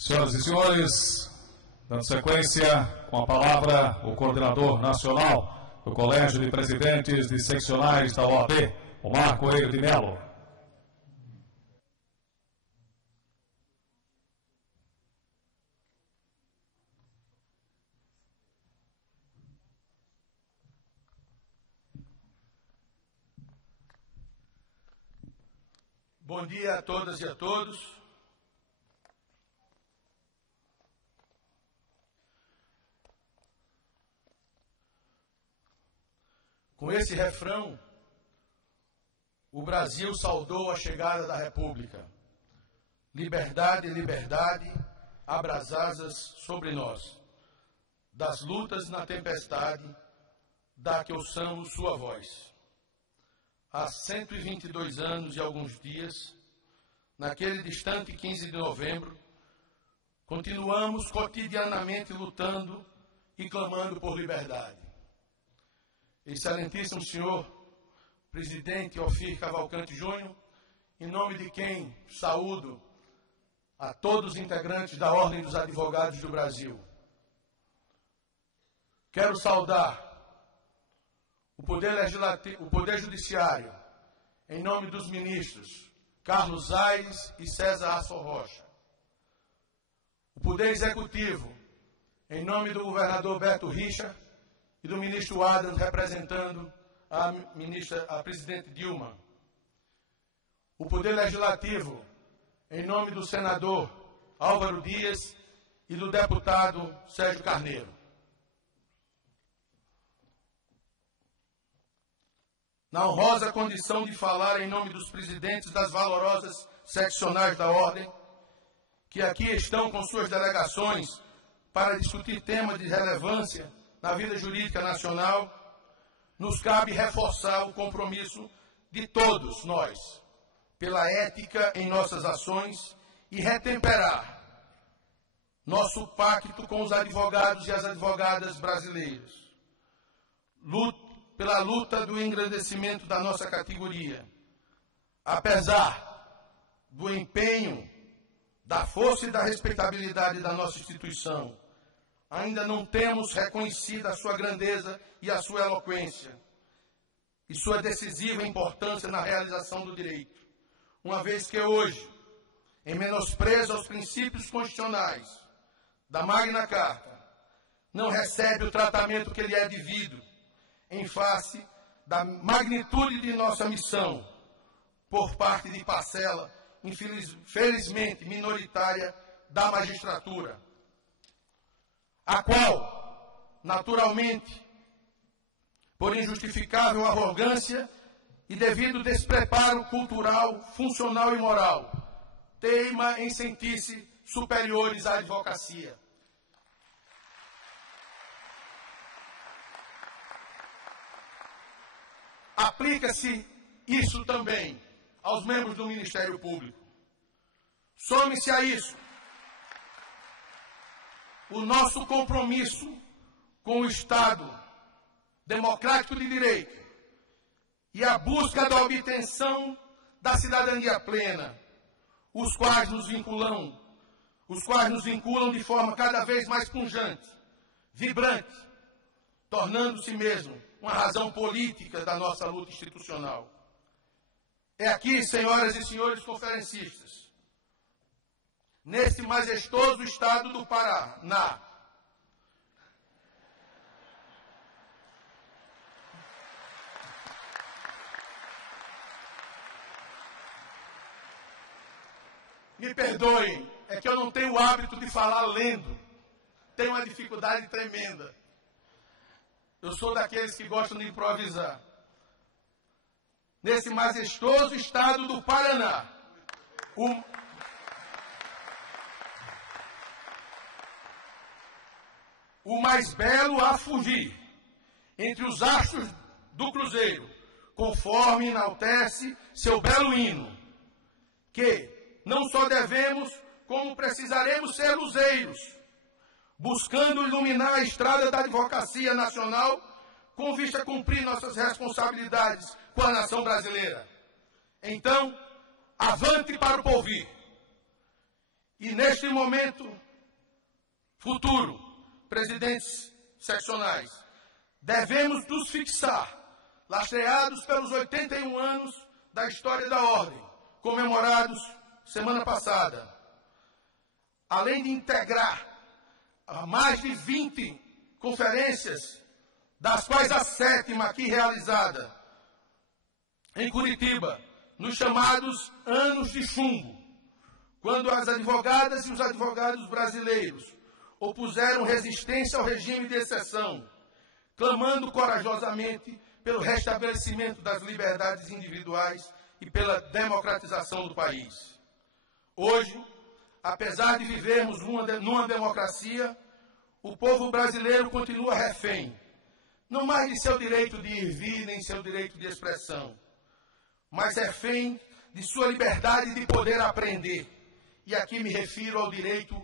Senhoras e senhores, dando sequência, com a palavra o coordenador nacional do Colégio de Presidentes de Seccionais da OAB, Omar Coelho de Melo. Bom dia a todas e a todos. Com esse refrão, o Brasil saudou a chegada da República. Liberdade, liberdade, abra as asas sobre nós. Das lutas na tempestade, dá que ouçamos sua voz. Há 122 anos e alguns dias, naquele distante 15 de novembro, continuamos cotidianamente lutando e clamando por liberdade. Excelentíssimo senhor presidente Ofir Cavalcante Júnior, em nome de quem saúdo a todos os integrantes da Ordem dos Advogados do Brasil. Quero saudar o Poder Legislativo, o Poder Judiciário, em nome dos ministros Carlos Aires e César Assor Rocha. O Poder Executivo, em nome do governador Beto Richa e do ministro Adams, representando a presidente Dilma. O Poder Legislativo, em nome do senador Álvaro Dias e do deputado Sérgio Carneiro. Na honrosa condição de falar em nome dos presidentes das valorosas seccionais da Ordem, que aqui estão com suas delegações para discutir temas de relevância na vida jurídica nacional, nos cabe reforçar o compromisso de todos nós, pela ética em nossas ações e retemperar nosso pacto com os advogados e as advogadas brasileiros. Pela luta do engrandecimento da nossa categoria. Apesar do empenho, da força e da respeitabilidade da nossa instituição, ainda não temos reconhecido a sua grandeza e a sua eloquência e sua decisiva importância na realização do direito, uma vez que hoje, em menosprezo aos princípios constitucionais da Magna Carta, não recebe o tratamento que lhe é devido em face da magnitude de nossa missão por parte de parcela, infelizmente minoritária, da magistratura, a qual, naturalmente, por injustificável arrogância e devido despreparo cultural, funcional e moral, teima em sentir-se superiores à advocacia. Aplica-se isso também aos membros do Ministério Público. Some-se a isso o nosso compromisso com o Estado democrático de direito e a busca da obtenção da cidadania plena, os quais nos vinculam de forma cada vez mais pungente, vibrante, tornando-se mesmo uma razão política da nossa luta institucional. É aqui, senhoras e senhores conferencistas, neste majestoso estado do Paraná, me perdoem, é que eu não tenho o hábito de falar lendo, tenho uma dificuldade tremenda. Eu sou daqueles que gostam de improvisar. Nesse majestoso estado do Paraná, o mais belo a fugir entre os astros do cruzeiro, conforme enaltece seu belo hino, que não só devemos, como precisaremos ser luzeiros, buscando iluminar a estrada da advocacia nacional, com vista a cumprir nossas responsabilidades com a nação brasileira. Então, avante para o porvir. E neste momento futuro, presidentes seccionais, devemos nos fixar, lastreados pelos 81 anos da história da Ordem, comemorados semana passada, além de integrar mais de 20 conferências, das quais a 7ª aqui realizada em Curitiba, nos chamados anos de chumbo, quando as advogadas e os advogados brasileiros opuseram resistência ao regime de exceção, clamando corajosamente pelo restabelecimento das liberdades individuais e pela democratização do país. Hoje, apesar de vivermos numa democracia, o povo brasileiro continua refém, não mais de seu direito de ir e vir, nem seu direito de expressão, mas refém de sua liberdade de poder aprender. E aqui me refiro ao direito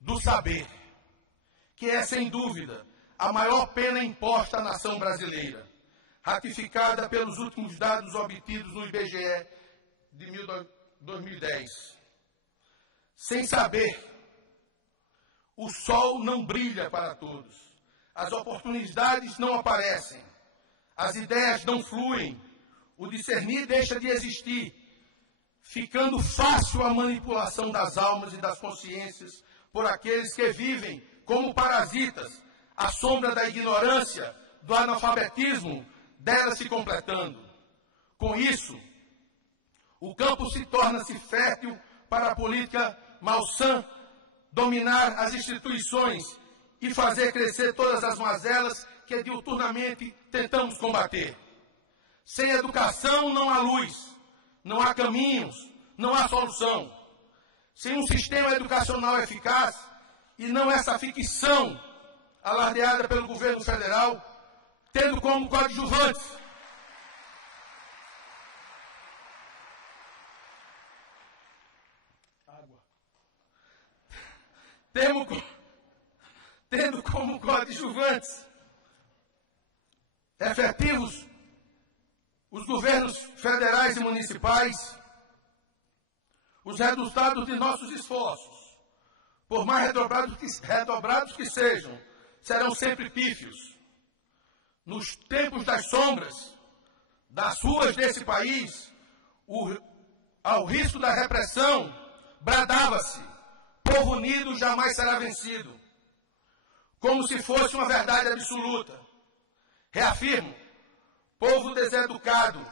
do saber, que é, sem dúvida, a maior pena imposta à nação brasileira, ratificada pelos últimos dados obtidos no IBGE de 2010. Sem saber, o sol não brilha para todos, as oportunidades não aparecem, as ideias não fluem, o discernir deixa de existir, ficando fácil a manipulação das almas e das consciências por aqueles que vivem como parasitas, à sombra da ignorância, do analfabetismo, dela se completando. Com isso, o campo se torna-se fértil para a política malsã dominar as instituições e fazer crescer todas as mazelas que diuturnamente tentamos combater. Sem educação não há luz, não há caminhos, não há solução. Sem um sistema educacional eficaz, e não essa ficção alardeada pelo governo federal, tendo como coadjuvantes tendo como coadjuvantes efetivos os governos federais e municipais, os resultados de nossos esforços, por mais redobrados que sejam, serão sempre pífios. Nos tempos das sombras, das ruas desse país, ao risco da repressão, bradava-se: povo unido jamais será vencido. Como se fosse uma verdade absoluta. Reafirmo: povo deseducado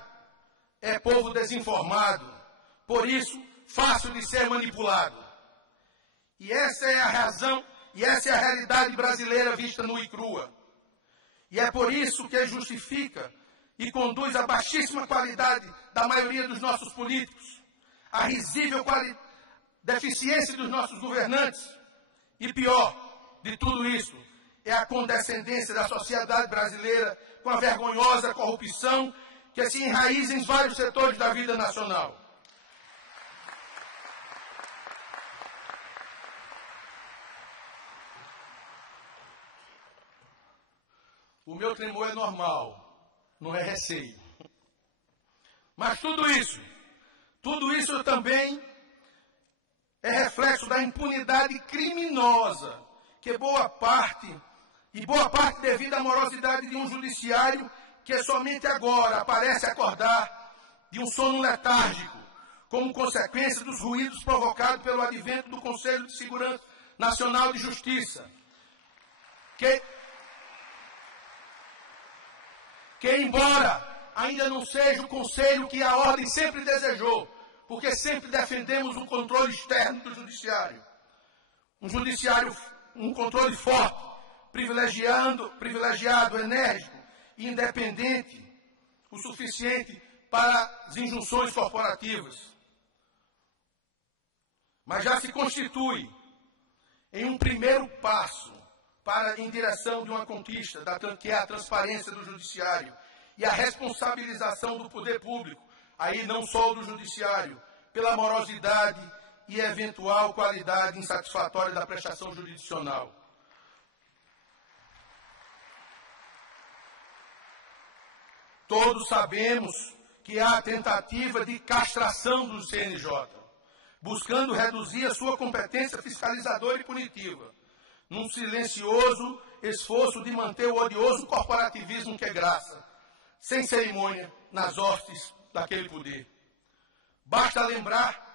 é povo desinformado, por isso, fácil de ser manipulado. E essa é a razão, e essa é a realidade brasileira vista nua e crua. E é por isso que justifica e conduz à baixíssima qualidade da maioria dos nossos políticos, à risível deficiência dos nossos governantes, e pior de tudo isso, é a condescendência da sociedade brasileira com a vergonhosa corrupção que se enraiza em vários setores da vida nacional. O meu tremor é normal, não é receio. Mas tudo isso também é reflexo da impunidade criminosa que boa parte devido à morosidade de um judiciário que somente agora parece acordar de um sono letárgico, como consequência dos ruídos provocados pelo advento do Conselho de Segurança Nacional de Justiça, que embora ainda não seja o conselho que a ordem sempre desejou, porque sempre defendemos um controle externo do judiciário, um controle forte, privilegiado, enérgico e independente, o suficiente para as injunções corporativas. Mas já se constitui em um primeiro passo em direção de uma conquista, que é a transparência do judiciário e a responsabilização do poder público, aí não só do judiciário, pela morosidade e eventual qualidade insatisfatória da prestação jurisdicional. Todos sabemos que há a tentativa de castração do CNJ, buscando reduzir a sua competência fiscalizadora e punitiva, num silencioso esforço de manter o odioso corporativismo que é graça, sem cerimônia, nas hostes daquele poder. Basta lembrar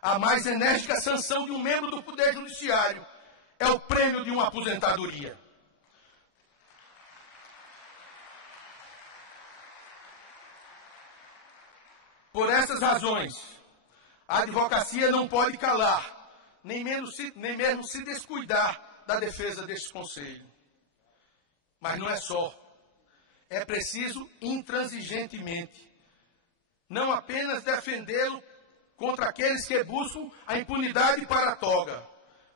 a mais enérgica sanção de um membro do Poder Judiciário é o prêmio de uma aposentadoria. Por essas razões, a advocacia não pode calar, nem mesmo se descuidar da defesa deste Conselho. Mas não é só. É preciso intransigentemente não apenas defendê-lo contra aqueles que buscam a impunidade para a toga,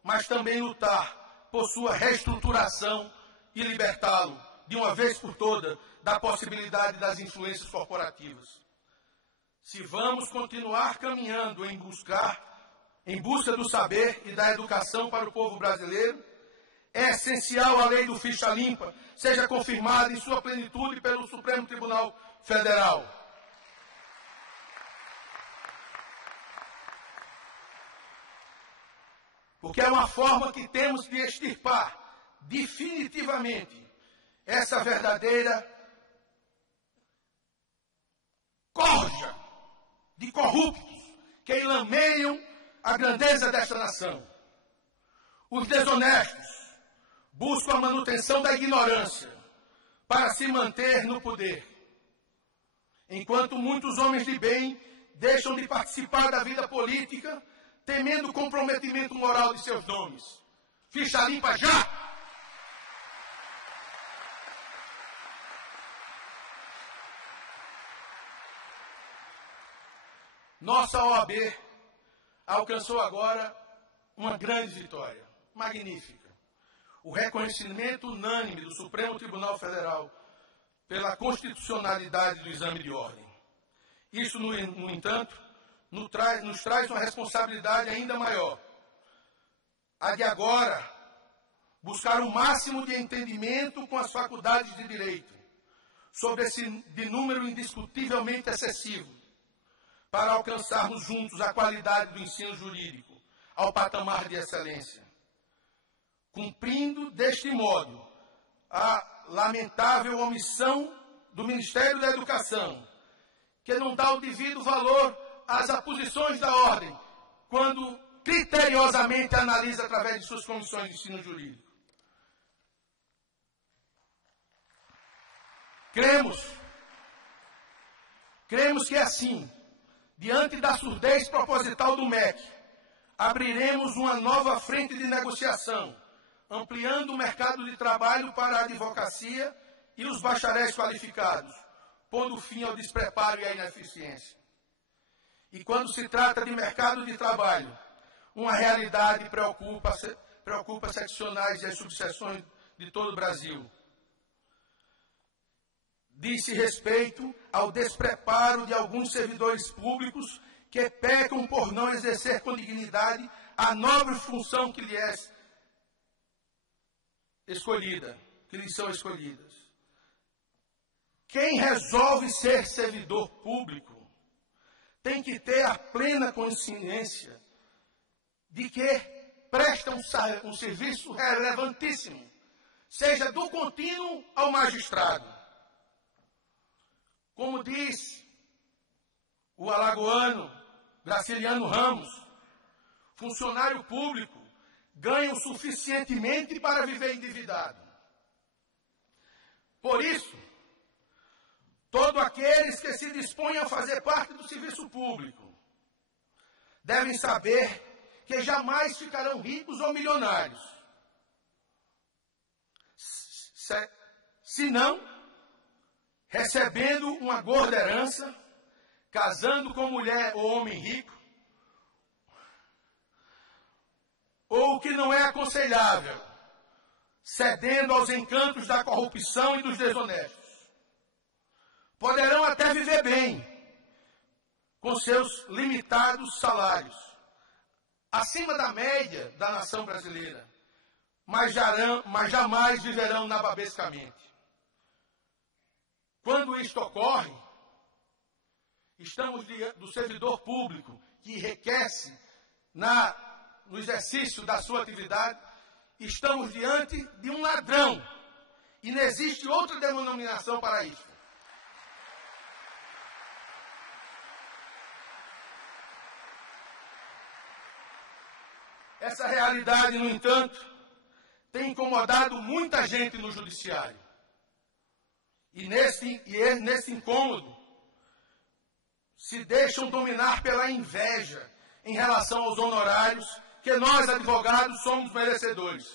mas também lutar por sua reestruturação e libertá-lo, de uma vez por todas, da possibilidade das influências corporativas. Se vamos continuar caminhando em busca do saber e da educação para o povo brasileiro, é essencial a lei do ficha limpa seja confirmada em sua plenitude pelo Supremo Tribunal Federal. Porque é uma forma que temos de extirpar definitivamente essa verdadeira corja de corruptos que enlameiam a grandeza desta nação. Os desonestos buscam a manutenção da ignorância para se manter no poder, enquanto muitos homens de bem deixam de participar da vida política, temendo o comprometimento moral de seus nomes. Ficha limpa já! Nossa OAB alcançou agora uma grande vitória, magnífica. O reconhecimento unânime do Supremo Tribunal Federal pela constitucionalidade do exame de ordem. Isso, no entanto, nos traz uma responsabilidade ainda maior. A de agora buscar o máximo de entendimento com as faculdades de direito sobre esse de número indiscutivelmente excessivo, para alcançarmos juntos a qualidade do ensino jurídico ao patamar de excelência, cumprindo deste modo a lamentável omissão do Ministério da Educação, que não dá o devido valor às aposições da ordem, quando criteriosamente analisa através de suas comissões de ensino jurídico. Cremos que assim, diante da surdez proposital do MEC, abriremos uma nova frente de negociação, ampliando o mercado de trabalho para a advocacia e os bacharéis qualificados, pondo fim ao despreparo e à ineficiência. E quando se trata de mercado de trabalho, uma realidade preocupa seccionais e as subseções de todo o Brasil. Diz-se respeito ao despreparo de alguns servidores públicos que pecam por não exercer com dignidade a nobre função que lhes são escolhidas. Quem resolve ser servidor público tem que ter a plena consciência de que presta um serviço relevantíssimo, seja do contínuo ao magistrado. Como diz o alagoano Graciliano Ramos, funcionário público ganha o suficientemente para viver endividado. Por isso, todos aqueles que se dispõem a fazer parte do serviço público devem saber que jamais ficarão ricos ou milionários, senão recebendo uma gorda herança, casando com mulher ou homem rico, ou o que não é aconselhável, cedendo aos encantos da corrupção e dos desonestos. Poderão até viver bem, com seus limitados salários, acima da média da nação brasileira, mas jamais viverão nababescamente. Quando isto ocorre, estamos do servidor público que enriquece no exercício da sua atividade, estamos diante de um ladrão. E não existe outra denominação para isso. Essa realidade, no entanto, tem incomodado muita gente no judiciário. E nesse incômodo, se deixam dominar pela inveja em relação aos honorários que nós, advogados, somos merecedores.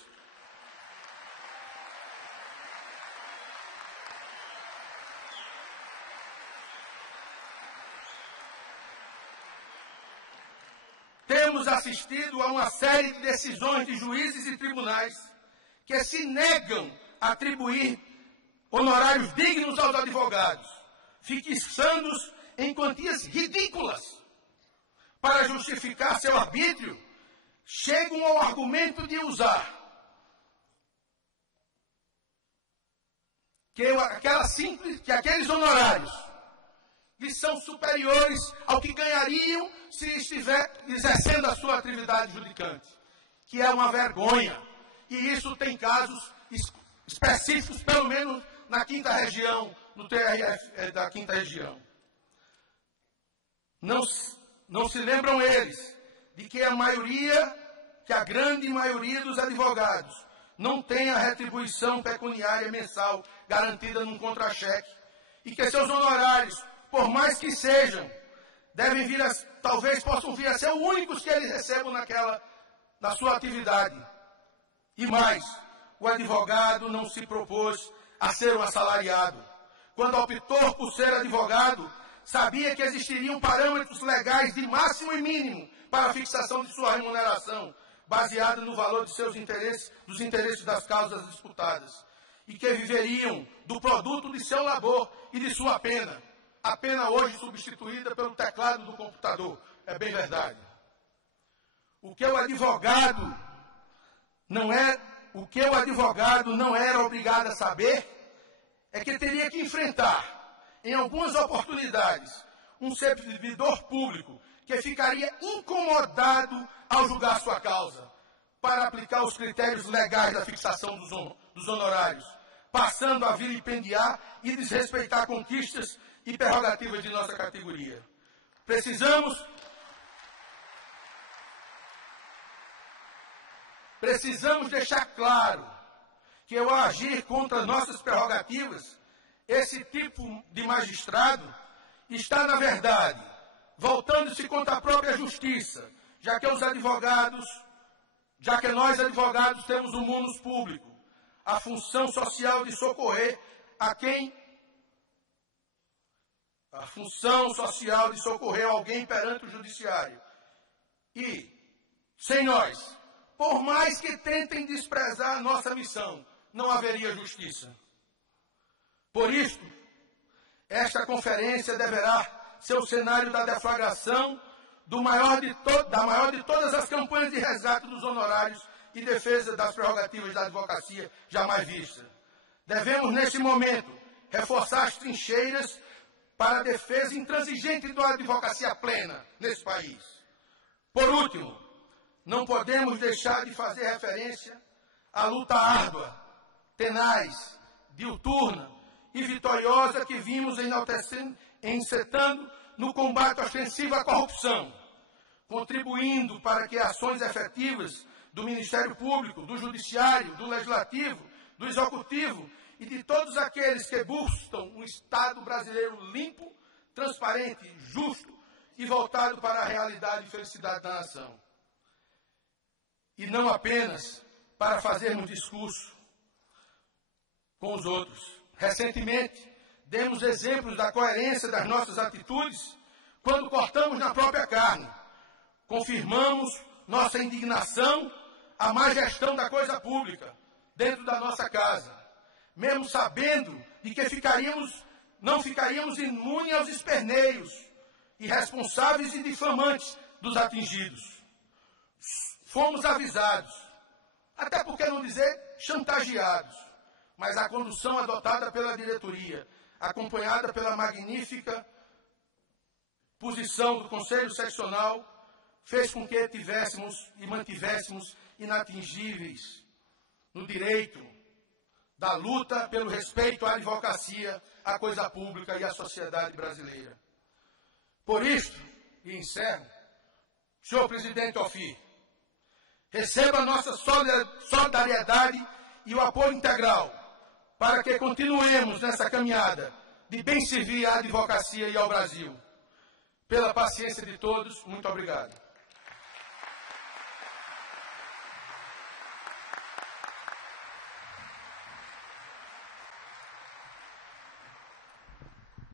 Temos assistido a uma série de decisões de juízes e tribunais que se negam a atribuir honorários dignos aos advogados, fixando-os em quantias ridículas. Para justificar seu arbítrio, chegam ao argumento de usar que aqueles honorários lhes são superiores ao que ganhariam se estiver exercendo a sua atividade judicante, que é uma vergonha. E isso tem casos específicos, pelo menos na 5ª região, no TRF da 5ª região. Não se lembram eles de que a grande maioria dos advogados não tem a retribuição pecuniária mensal garantida num contra-cheque e que seus honorários, por mais que sejam, talvez possam vir a ser os únicos que eles recebam na sua atividade. E mais, o advogado não se propôs a ser um assalariado. Quando optou por ser advogado, sabia que existiriam parâmetros legais de máximo e mínimo para a fixação de sua remuneração, baseada no valor de seus interesses, dos interesses das causas disputadas, e que viveriam do produto de seu labor e de sua pena. A pena hoje substituída pelo teclado do computador. É bem verdade. O que o advogado não era obrigado a saber é que teria que enfrentar, em algumas oportunidades, um servidor público que ficaria incomodado ao julgar sua causa, para aplicar os critérios legais da fixação dos honorários, passando a vilipendiar e desrespeitar conquistas e prerrogativas de nossa categoria. Precisamos deixar claro que ao agir contra nossas prerrogativas, esse tipo de magistrado está, na verdade, voltando-se contra a própria justiça, já que nós advogados temos um munus público, a função social de socorrer alguém perante o judiciário. E, sem nós, por mais que tentem desprezar a nossa missão, não haveria justiça. Por isto, esta conferência deverá ser o cenário da deflagração da maior de todas as campanhas de resgate dos honorários e defesa das prerrogativas da advocacia jamais vista. Devemos, neste momento, reforçar as trincheiras para a defesa intransigente da advocacia plena nesse país. Por último, não podemos deixar de fazer referência à luta árdua, tenaz, diuturna e vitoriosa que vimos encetando no combate ostensivo à corrupção, contribuindo para que ações efetivas do Ministério Público, do Judiciário, do Legislativo, do Executivo e de todos aqueles que buscam um Estado brasileiro limpo, transparente, justo e voltado para a realidade e felicidade da nação. E não apenas para fazermos discurso com os outros. Recentemente, demos exemplos da coerência das nossas atitudes quando cortamos na própria carne. Confirmamos nossa indignação à má gestão da coisa pública dentro da nossa casa, mesmo sabendo de que não ficaríamos imunes aos esperneios irresponsáveis e difamantes dos atingidos. Fomos avisados, até por que não dizer chantageados, mas a condução adotada pela diretoria, acompanhada pela magnífica posição do Conselho Seccional, fez com que tivéssemos e mantivéssemos inatingíveis no direito da luta pelo respeito à advocacia, à coisa pública e à sociedade brasileira. Por isto, e encerro, senhor presidente Ofir, receba a nossa solidariedade e o apoio integral para que continuemos nessa caminhada de bem servir à advocacia e ao Brasil. Pela paciência de todos, muito obrigado.